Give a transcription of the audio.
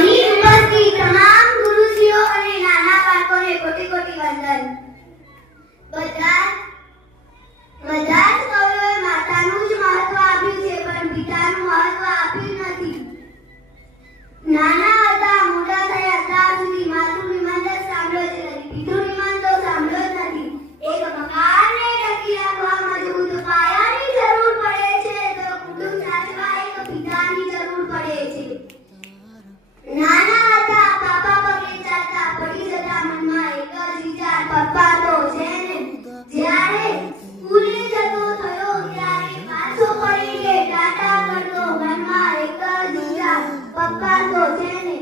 અહીં ઉપસ્થિત તમામ ગુરુજીઓ અને નાના બાળકોને કોટી કોટી વંદન. બધા જ કવિઓએ માતાનું જ મહત્વ આપ્યું છે, પણ પિતાનું મહત્વ આપ્યું નથી. નાના હતા મોટા થયા ત્યાં સુધી માતૃનિમંત જ સાંભળ્યો છે, પિતૃનિમંત તો સાંભળ્યો જ નથી. એક મકાનને ટકી રાખવા મજબૂત પાયાની જરૂર પડે છે, તો કુટુંબ સાચવા એક પિતાની જરૂર પડે છે. નાના હતા પાપા પગે ચાલતા, પડી જતા મનમાં એક જ વિચાર, પપ્પા તો છે ને. જ્યારે સ્કૂલે જતો થયો ત્યારે પાછો પડીને ટાટા કરતો, મનમાં એક જ વિચાર, પપ્પા તો છે ને.